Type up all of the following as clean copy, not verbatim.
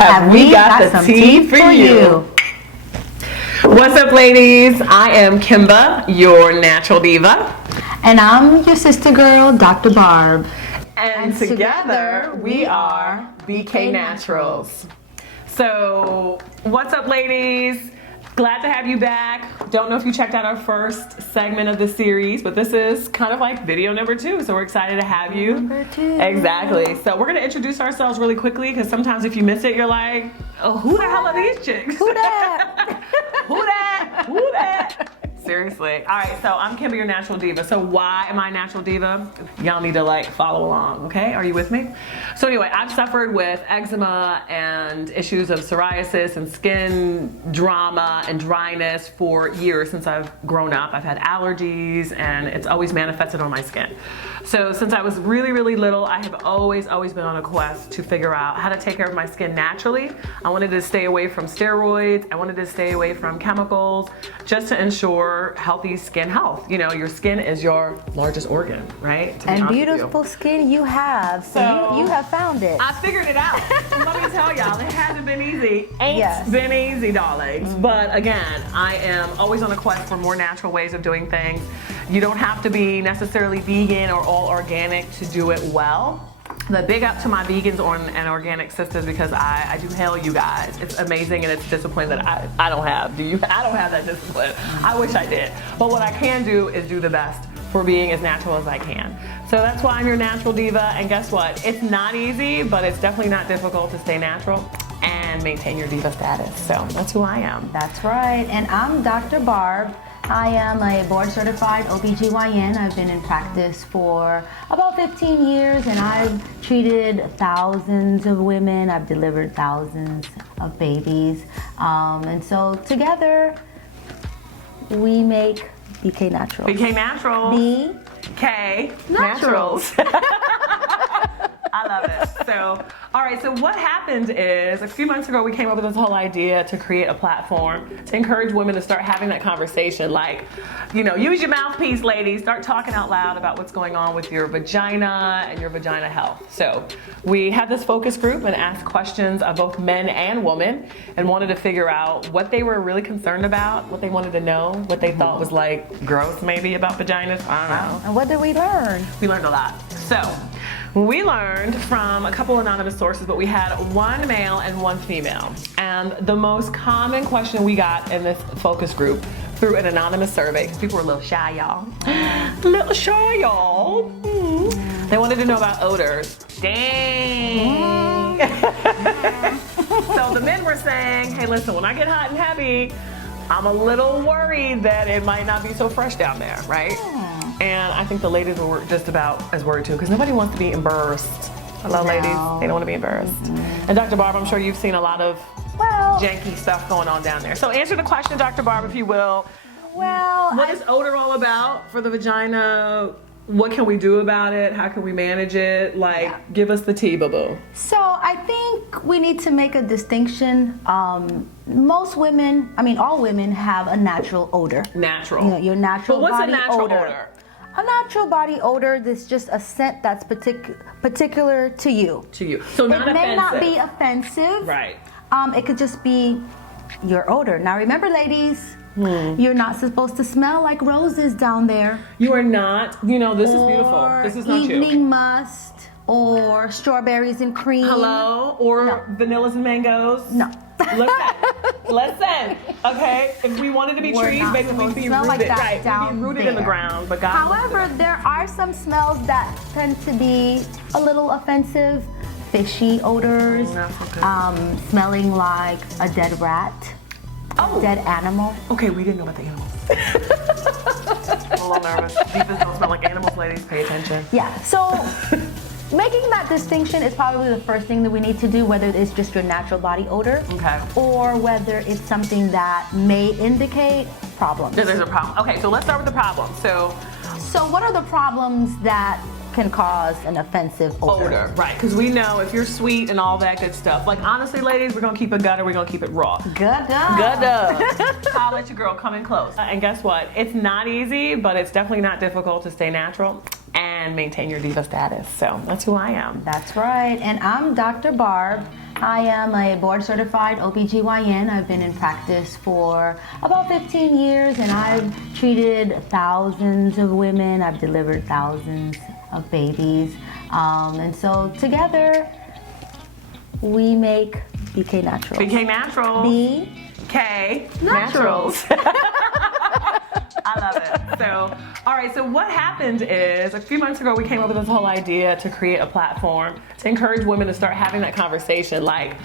have we got the tea for you? What's up, ladies? I am Kimba, your natural diva. And I'm your sister girl, Dr. Barb. And together we are BK Naturals. So, what's up, ladies? Glad to have you back. Don't know if you checked out our first segment of the series, but this is kind of like video number 2, so we're excited to have you. Number 2. Exactly. So we're gonna introduce ourselves really quickly, because sometimes if you miss it, you're like, oh, who the hell are these chicks? Who that? Who that? Who that? Seriously. All right, so I'm Kimba, your natural diva. So why am I natural diva? Y'all need to like follow along, okay? Are you with me? So anyway, I've suffered with eczema and issues of psoriasis and skin drama and dryness for years since I've grown up. I've had allergies and it's always manifested on my skin. So since I was really, really little, I have always been on a quest to figure out how to take care of my skin naturally. I wanted to stay away from steroids. I wanted to stay away from chemicals just to ensure healthy skin health. You know, your skin is your largest organ, right? And beautiful skin you have, so you have found it. I figured it out. Let me tell y'all, it hasn't been easy. Ain't been easy, darlings. But again, I am always on a quest for more natural ways of doing things. You don't have to be necessarily vegan or all organic to do it well. But big up to my vegans and organic sisters, because I do hail you guys. It's amazing, and it's discipline that I don't have. I don't have that discipline. I wish I did. But what I can do is do the best for being as natural as I can. So that's why I'm your natural diva, and guess what? It's not easy, but it's definitely not difficult to stay natural and maintain your diva status. So that's who I am. That's right. And I'm Dr. Barb. I am a board-certified OBGYN. I've been in practice for about 15 years, and I've treated thousands of women. I've delivered thousands of babies. And so together, we make BK Naturals. BK Naturals. BK Naturals. I love it. So, all right, so what happened is a few months ago we came up with this whole idea to create a platform to encourage women to start having that conversation. Like, you know, use your mouthpiece, ladies. Start talking out loud about what's going on with your vagina and your vagina health. So we had this focus group and asked questions of both men and women, and wanted to figure out what they were really concerned about, what they wanted to know, what they thought was like gross maybe about vaginas. I don't know. And what did we learn? We learned a lot. So we learned from a couple anonymous sources, but we had one male and one female. And the most common question we got in this focus group through an anonymous survey, because people were a little shy, y'all. A little shy, y'all. They wanted to know about odors. Dang. So the men were saying, hey, listen, when I get hot and heavy, I'm a little worried that it might not be so fresh down there, right? And I think the ladies were just about as worried too, because nobody wants to be embarrassed. Hello, ladies. They don't want to be embarrassed. And Dr. Barb, I'm sure you've seen a lot of janky stuff going on down there. So answer the question, Dr. Barb, if you will. Well, what is odor all about for the vagina? What can we do about it? How can we manage it? Like, give us the tea, boo-boo. So I think we need to make a distinction. Most women, I mean all women, have a natural odor. Natural. You know, your natural but what's body a natural odor. A natural body odor is just a scent that's particular to you. To you. So not offensive. It may not be offensive. Right. It could just be your odor. Now remember, ladies, you're not supposed to smell like roses down there. You are not. You know, this is beautiful. This is not you. Evening musk, or strawberries and cream. Hello? Or vanillas and mangoes? No. Listen, okay? If we wanted to be trees, maybe we'd be rooted, like right? We'd be rooted in the ground, but God. However, there are some smells that tend to be a little offensive. Fishy odors, smelling like a dead rat, dead animal. Okay, we didn't know about the animals. I'm a little nervous. Divas don't smell like animals, ladies. Pay attention. Yeah, so making that distinction is probably the first thing that we need to do, whether it's just your natural body odor, or whether it's something that may indicate problems. There's a problem. Okay, so let's start with the problem. So what are the problems that can cause an offensive odor? Right, because we know if you're sweet and all that good stuff. Like, honestly, ladies, we're gonna keep it gutter, we're gonna keep it raw. Gutter. Holla at your girl, coming close. And guess what? It's not easy, but it's definitely not difficult to stay natural. and maintain your diva status. So that's who I am. That's right. And I'm Dr. Barb. I am a board certified OBGYN. I've been in practice for about 15 years and I've treated thousands of women. I've delivered thousands of babies. And so together we make BK Naturals. BK Naturals. BK Naturals. I love it. So, all right, so what happened is a few months ago we came up with this whole idea to create a platform to encourage women to start having that conversation. Like,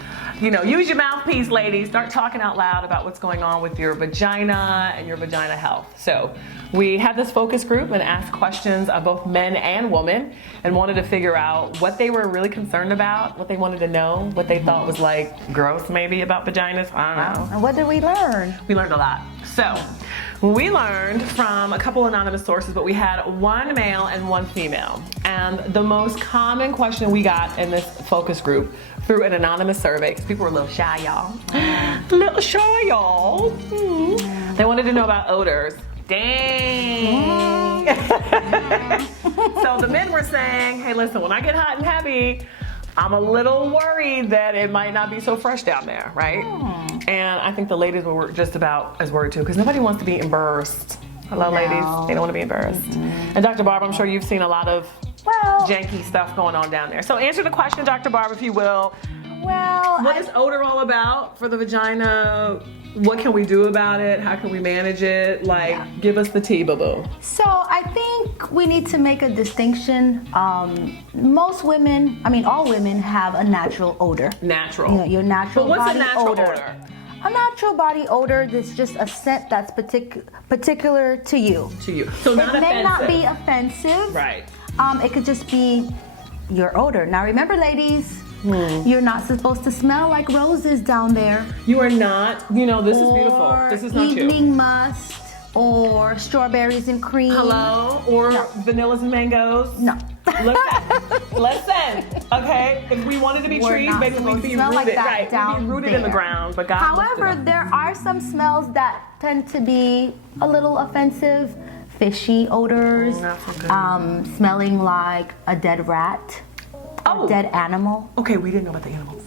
you know, use your mouthpiece, ladies. Start talking out loud about what's going on with your vagina and your vagina health. So we had this focus group and asked questions of both men and women and wanted to figure out what they were really concerned about, what they wanted to know, what they thought was like gross maybe about vaginas. I don't know. And what did we learn? We learned a lot. So we learned from a couple anonymous sources, but we had one male and one female. And the most common question we got in this focus group through an anonymous survey, because people were a little shy, y'all. A little shy, y'all. They wanted to know about odors. Dang. So the men were saying, hey, listen, when I get hot and heavy, I'm a little worried that it might not be so fresh down there, right? And I think the ladies were just about as worried too, because nobody wants to be embarrassed. Hello, ladies. They don't want to be embarrassed. And Dr. Barb, I'm sure you've seen a lot of janky stuff going on down there. So answer the question, Dr. Barb, if you will. Well, what is odor all about for the vagina? What can we do about it? How can we manage it? Like, give us the tea, boo-boo. So I think we need to make a distinction. Most women, I mean all women, have a natural odor. Natural. You know, your natural but what's body a natural odor. A natural body odor is just a scent that's particular to you. To you. So not it may offensive. not be offensive. Right. It could just be your odor. Now remember, ladies, you're not supposed to smell like roses down there. You are not. You know, this is beautiful. This is not you. Evening must, or strawberries and cream. Hello? Or vanillas and mangoes? No. Listen, okay? If we wanted to be trees, maybe we'd be rooted, like right? We'd be rooted in the ground, but God. However, there are some smells that tend to be a little offensive. Fishy odors, smelling like a dead rat, a dead animal. Okay, we didn't know about the animals.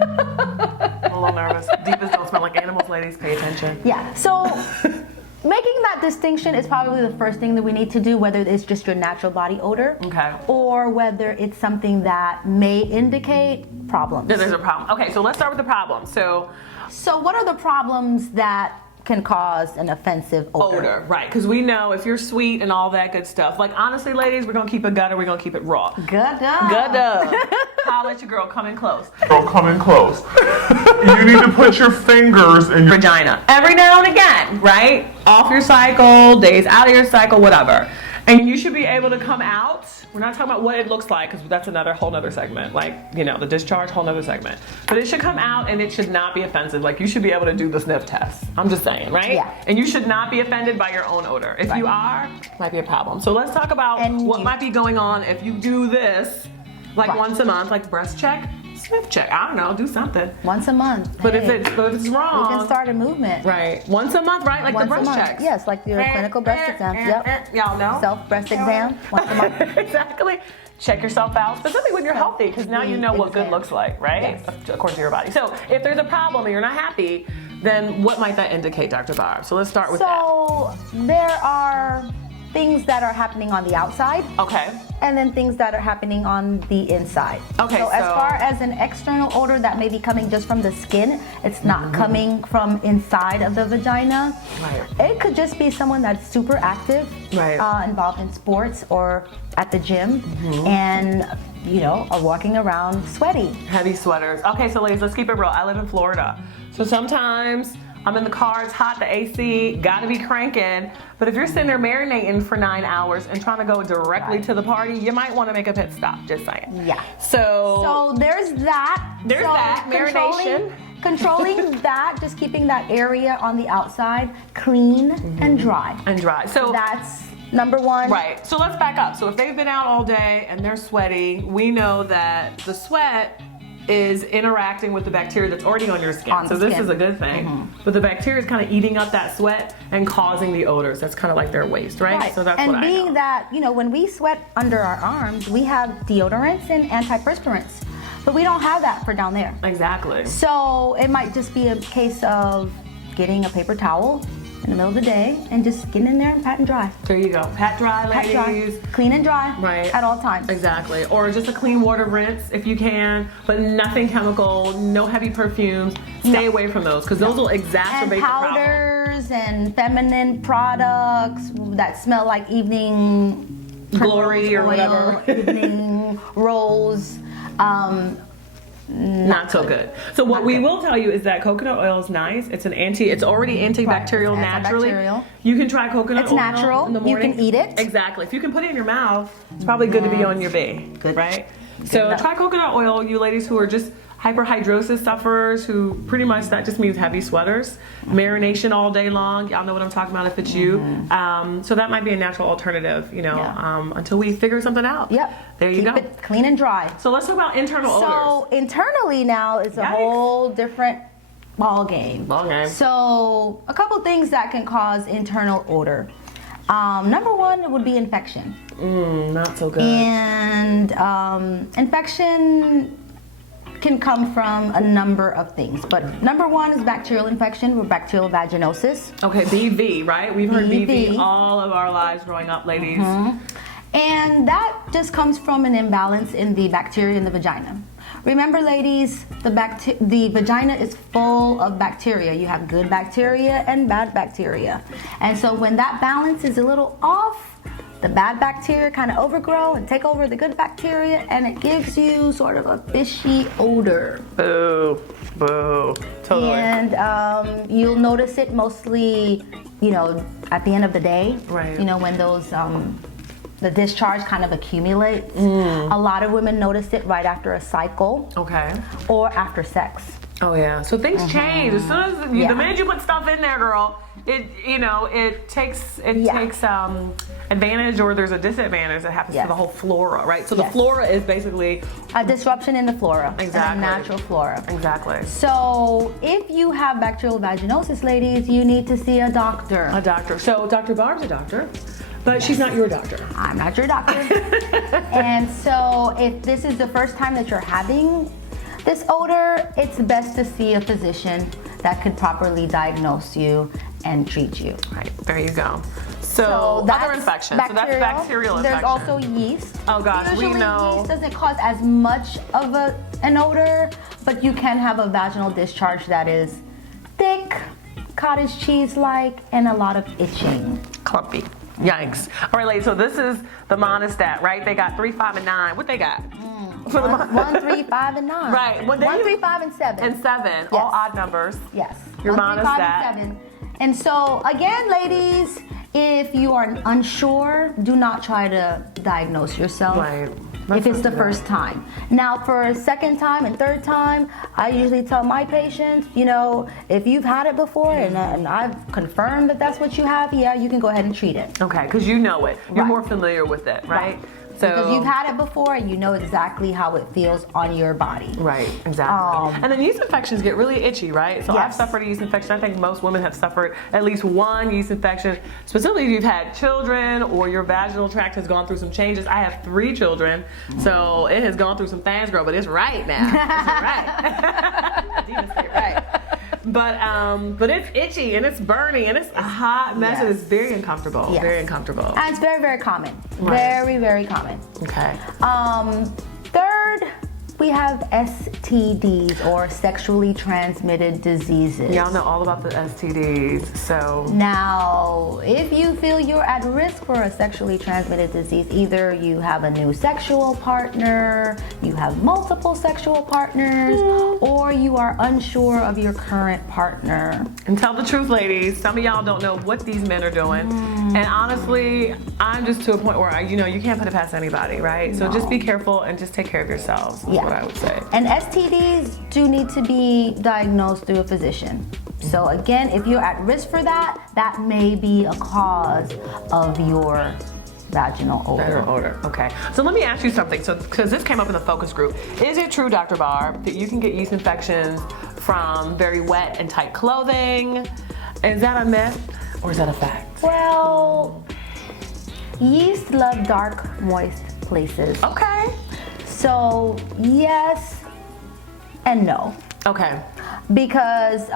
I'm a little nervous. Divas don't smell like animals, ladies. Pay attention. Yeah, so making that distinction is probably the first thing that we need to do, whether it's just your natural body odor, or whether it's something that may indicate problems. There's a problem. Okay, so let's start with the problem. So what are the problems that can cause an offensive odor? Right, because we know if you're sweet and all that good stuff. Like, honestly, ladies, we're going to keep it gutter, we're going to keep it raw. Gutter. Holla at your girl, come in close. Girl, come in close. You need to put your fingers in your vagina. Every now and again, right? Off your cycle, days out of your cycle, whatever. And you should be able to come out. We're not talking about what it looks like, because that's another whole nother segment. Like, you know, the discharge, whole nother segment. But it should come out and it should not be offensive. Like, you should be able to do the sniff test. I'm just saying, right? Yeah. And you should not be offended by your own odor. If you are, it might be a problem. So let's talk about what might be going on if you do this, like once a month, like breast check, sniff check. I don't know, do something. Once a month. But if it's wrong, we can start a movement. Right. Once a month, right? Like once the breast checks. Yes, like your clinical breast exams. Yep. Y'all know. Self-breast exam once a month. Exactly. Check yourself out, specifically when you're healthy, because now you know what good looks like, right? Yes. According to your body. So if there's a problem and you're not happy, then what might that indicate, Dr. Barb? So let's start with that. So there are things that are happening on the outside. Okay. And then things that are happening on the inside. Okay, so as far as an external odor that may be coming just from the skin, it's not coming from inside of the vagina. Right. It could just be someone that's super active, involved in sports or at the gym, and you know, are walking around sweaty. Heavy sweaters. Okay, so ladies, let's keep it real. I live in Florida. So sometimes I'm in the car, it's hot, the AC, gotta be cranking. But if you're sitting there marinating for 9 hours and trying to go directly to the party, you might want to make a pit stop, just saying. Yeah. So there's that. There's that, marination. Controlling that, just keeping that area on the outside clean and dry. So that's number one. Right. So let's back up. So if they've been out all day and they're sweaty, we know that the sweat is interacting with the bacteria that's already on your skin. On the So this skin. is a good thing. But the bacteria is kind of eating up that sweat and causing the odors. That's kind of like their waste, right? So that's and what I being know. that, you know, when we sweat under our arms, we have deodorants and antiperspirants, but we don't have that for down there. Exactly. So it might just be a case of getting a paper towel in the middle of the day and just getting in there and pat and dry. There you go. Pat dry, Pat ladies. dry. Clean and dry Right. at all times. Exactly. Or just a clean water rinse if you can, but nothing chemical, no heavy perfumes. Stay away from those because those will exacerbate And the problem. powders and feminine products that smell like evening Glory or oil, whatever. evening rose. Not so good. So what we will tell you is that coconut oil is nice. It's it's already antibacterial Right, naturally. antibacterial. You can try coconut It's oil natural. in the You morning. can eat it. Exactly. If you can put it in your mouth, it's probably good to be on your bee. Good. Right? So enough. try coconut oil, you ladies who are just hyperhidrosis sufferers, who pretty much that just means heavy sweaters. Marination all day long. Y'all know what I'm talking about if it's you. So that might be a natural alternative, you know, Yeah. until we figure something out. Yep. There you Keep go. it clean and dry. So let's talk about internal odors. So internally now is a Yikes. whole different ball game. Ball game. So a couple things that can cause internal odor. Number one would be infection. Not so good. And infection can come from a number of things. But number one is bacterial infection or bacterial vaginosis. Okay, BV, right? We've heard BV BV. all of our lives growing up, ladies. And that just comes from an imbalance in the bacteria in the vagina. Remember, ladies, the vagina is full of bacteria. You have good bacteria and bad bacteria. And so when that balance is a little off, the bad bacteria kind of overgrow and take over the good bacteria, and it gives you sort of a fishy odor. Boo, boo, totally. And you'll notice it mostly, you know, at the end of the day. Right. You know, when those the discharge kind of accumulates. A lot of women notice it right after a cycle Okay. or after sex. Oh yeah. So things change as soon as the Yeah. minute you put stuff in there, girl. It takes advantage, or there's a disadvantage that happens to Yes. the whole flora, right? So the Yes. flora is basically A disruption in the flora, Exactly. in the natural flora. exactly So if you have bacterial vaginosis, ladies, you need to see a doctor. a doctor. So Dr. Barb's a doctor, but she's not your doctor. I'm not your doctor. And so if this is the first time that you're having this odor, it's best to see a physician that could properly diagnose you and treat you. Right. There you go. So other infections. So that's bacterial infection. There's also yeast. Oh gosh, we Usually know. yeast doesn't cause as much of an odor, but you can have a vaginal discharge that is thick, cottage cheese-like, and a lot of itching. Clumpy. Yikes. All right, ladies, so this is the monostat, right? They got 3, 5, and 9. What they got? For the 1, 3, 5, and 9. Right. Well, then 1, you- 3, 5, and 7. And 7, all odd numbers. Yes. Your 1, 3, 5, monostat. and 7. And so, again, ladies, if you are unsure, do not try to diagnose yourself. Right. If it's the first time. Now, for a second time and third time, I usually tell my patients, you know, if you've had it before and I've confirmed that that's what you have, yeah, you can go ahead and treat it. Okay, because you know it. You're Right. more familiar with it, right? So Because you've had it before and you know exactly how it feels on your body. Right, exactly. And then yeast infections get really itchy, right? So I've Yes. suffered a yeast infection. I think most women have suffered at least one yeast infection. Specifically if you've had children or your vaginal tract has gone through some changes. I have 3 children, so it has gone through some things, girl, but it's right now. It's right. Diva said right. But it's itchy and it's burning and it's a hot mess and Yes. it's very uncomfortable. Yes. Very uncomfortable. And it's very, very common. Right. Very, very common. Okay. Third, we have STDs or sexually transmitted diseases. Y'all know all about the STDs, so Now, if you feel you're at risk for a sexually transmitted disease, either you have a new sexual partner, you have multiple sexual partners, or you are unsure of your current partner. and tell the truth, ladies. Some of y'all don't know what these men are doing, and honestly, I'm just to a point where you can't put it past anybody, right? So just be careful and just take care of yourselves. Is what I would say. And STDs do need to be diagnosed through a physician. So again, if you're at risk for that, that may be a cause of your vaginal odor. Vaginal odor. Okay. So let me ask you something. So, because this came up in the focus group, is it true, Dr. Barb, that you can get yeast infections from very wet and tight clothing? Is that a myth or is that a fact? Well, yeast love dark, moist places. Okay. So yes and no. Okay. Because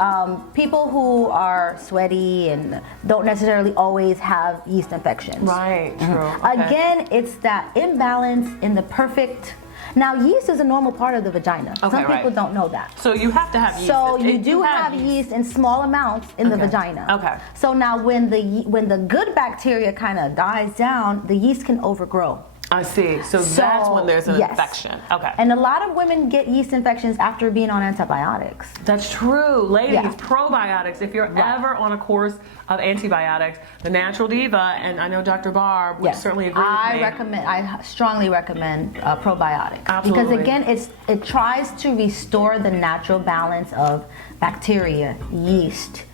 people who are sweaty and don't necessarily always have yeast infections. Right, true. Okay. Again, it's that imbalance in the perfect. Now, yeast is a normal part of the vagina. Okay, Some people right. don't know that. So you have to have yeast. So you If do have yeast in small amounts in the vagina. Okay. So now when the good bacteria kind of dies down, the yeast can overgrow. I see. So that's when there's an yes. infection. Okay. And a lot of women get yeast infections after being on antibiotics. That's true. Ladies, Yeah. probiotics, if you're Right. ever on a course of antibiotics, the natural Diva, and I know Dr. Barb would Yes. certainly agree with me. I strongly recommend probiotics. Absolutely. Because again, it tries to restore the natural balance of bacteria, yeast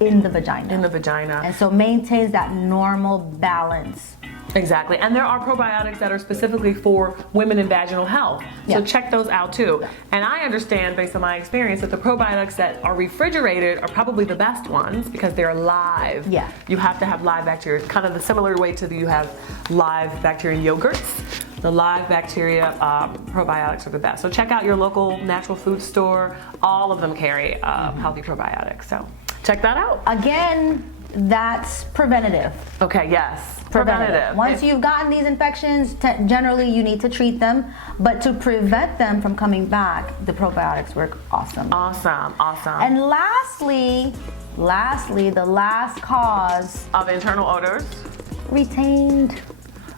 in the vagina. In the vagina. And so maintains that normal balance. Exactly. And there are probiotics that are specifically for women in vaginal health. So Yeah. check those out too. And I understand based on my experience that the probiotics that are refrigerated are probably the best ones because they're live. Yeah. You have to have live bacteria. Kind of the similar way to you have live bacteria yogurts. The live bacteria probiotics are the best. So check out your local natural food store. All of them carry healthy probiotics. So check that out. Again, that's preventative. Okay, yes. Preventative. Once you've gotten these infections, generally you need to treat them, but to prevent them from coming back, the probiotics work awesome. Awesome, awesome. And lastly, the last cause, Of internal odors. retained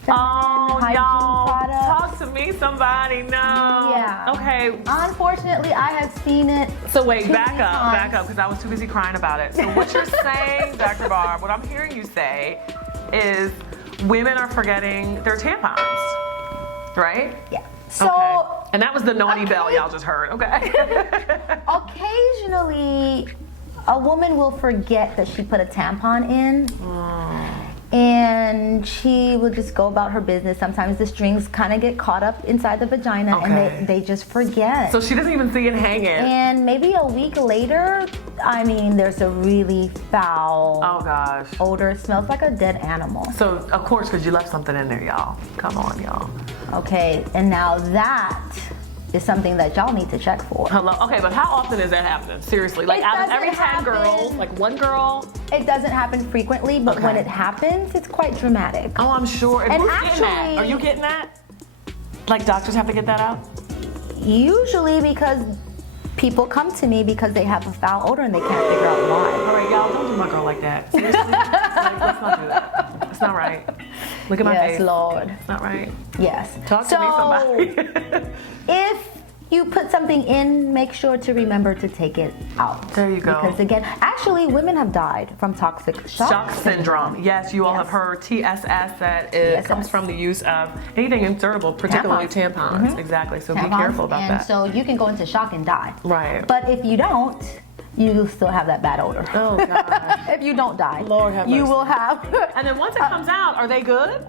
feminine hygiene y'all, products. talk to me, somebody. No. Yeah. Okay. Unfortunately, I have seen it. So wait, too back many up, times. because I was too busy crying about it. So what you're saying, Dr. Barb, what I'm hearing you say is women are forgetting their tampons, right? Yeah. So Okay. And that was the naughty bell Okay. y'all just heard, okay? occasionally, a woman will forget that she put a tampon in. And she will just go about her business. Sometimes the strings kind of get caught up inside the vagina Okay. and they just forget. So she doesn't even see it hanging. And maybe a week later, I mean, there's a really foul Oh gosh. odor. It smells like a dead animal. So of course, because you left something in there, y'all. Come on, y'all. Okay, and now that is something that y'all need to check for. Hello. Okay, but how often is that happening? Seriously, like It out of doesn't every 10 happen. girls, like one girl. It doesn't happen frequently, but when Okay. it happens, it's quite dramatic. Oh, I'm sure. And who's getting that? actually- Are you getting that? Like doctors have to get that out? Usually because people come to me because they have a foul odor and they can't figure out why. All right, y'all, don't do my girl like that. Seriously, like, let's not do that. It's not right. Look at my Yes, face. Lord. It's not right. Yes. Talk to me, somebody. If you put something in, make sure to remember to take it out. There you go. Because again, actually, women have died from toxic shock syndrome. Yes, you all have heard TSS. That it comes from the use of anything insertable, particularly tampons. Exactly. So be careful about and that. so you can go into shock and die. Right. But if you don't, you still have that bad odor. Oh God. If you don't die, Lord have you mercy. will have. And then once it comes out, are they good?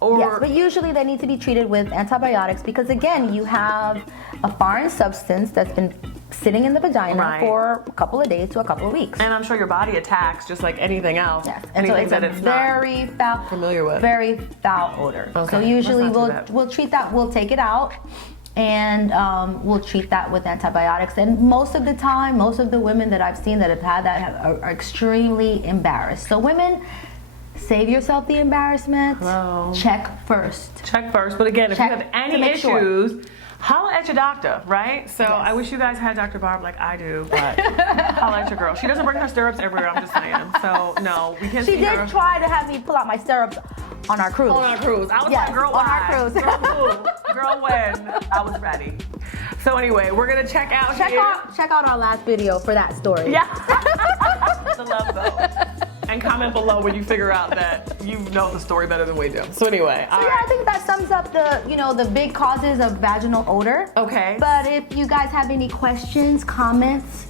Or Yes, but usually they need to be treated with antibiotics because again, you have a foreign substance that's been sitting in the vagina Right. for a couple of days to a couple of weeks. and I'm sure your body attacks just like anything else. Yes, and so Anything it's that a it's not. very foul, familiar with. very foul odor. Okay, So usually let's not do that. we'll treat that. We'll take it out, and we'll treat that with antibiotics. And most of the time, most of the women that I've seen that have had that are extremely embarrassed. So women, save yourself the embarrassment. Hello. Check first. Check first. But again, if Check you have to any make sure. issues, holla at your doctor, right? So I wish you guys had Dr. Barb like I do, but holla at your girl. She doesn't bring her stirrups everywhere, I'm just saying. So no, we can't She see her. did try to have me pull out my stirrups on our cruise. On our cruise. I was Yes, like, girl, on our why? cruise. Girl, who? Girl, when? I was ready. So anyway, we're gonna check out Check here. out our last video for that story. Yeah. The love though. And comment below when you figure out that you know the story better than we do. So anyway, all So yeah, right. I think that sums up the big causes of vaginal odor. Okay. But if you guys have any questions, comments,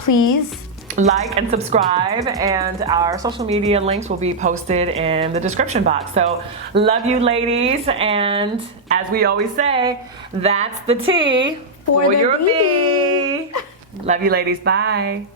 please like and subscribe, and our social media links will be posted in the description box. So love you ladies, and as we always say, that's the T for the your B. B. Love you ladies, bye.